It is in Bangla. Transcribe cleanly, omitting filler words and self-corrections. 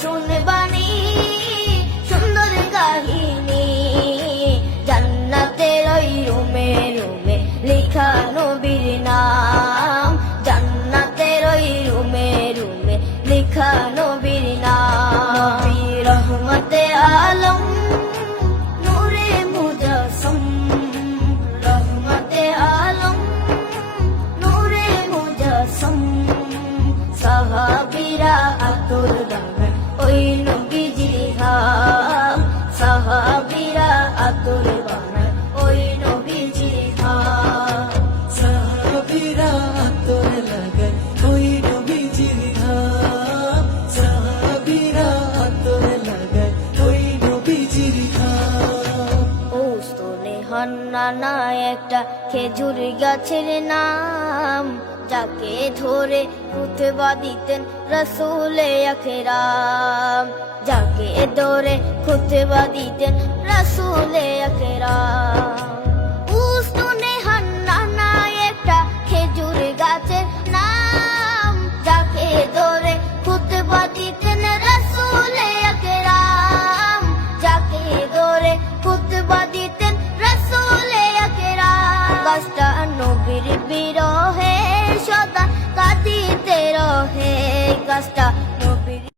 শুনবানি সুন্দর কাহিনী, জান্নাতের ওই রুমে রুমে লেখা নবীর নাম, জান্নাতের ওই রুমে রুমে লেখা নবীর নাম। রহমতে আলম নূরে মুজাসসম, রহমতে আলম নূরে মুজাসসম, সাহাবীরা আতর বানায় ওই নবীজির ঘাম, সাহাবীরা আতর বানায় ওই নবীজির ঘাম, সাহাবীরা আতর লাগায় ওই নবীজির ঘাম, সাহাবীরা আতর লাগায় ওই নবীজির ঘাম। ও স্তনে হান্নানা একটা খেজুর গাছের নাম, যাকে ধরে খুতবা দিতেন রাসূলে আকরাম, যাকে ধরে খুতবা দিতেন রাসূলে আকরাম। উস্তনে হান্নানা একটা খেজুর গাছের নাম, যাকে ধরে খুতবা দিতেন রাসূলে আকরাম, যাকে ধরে খুতবা দিতেন রাসূলে আকরাম। গাছটা নবীর বিরহে সদা কাঁদিতে রহে, গাছটা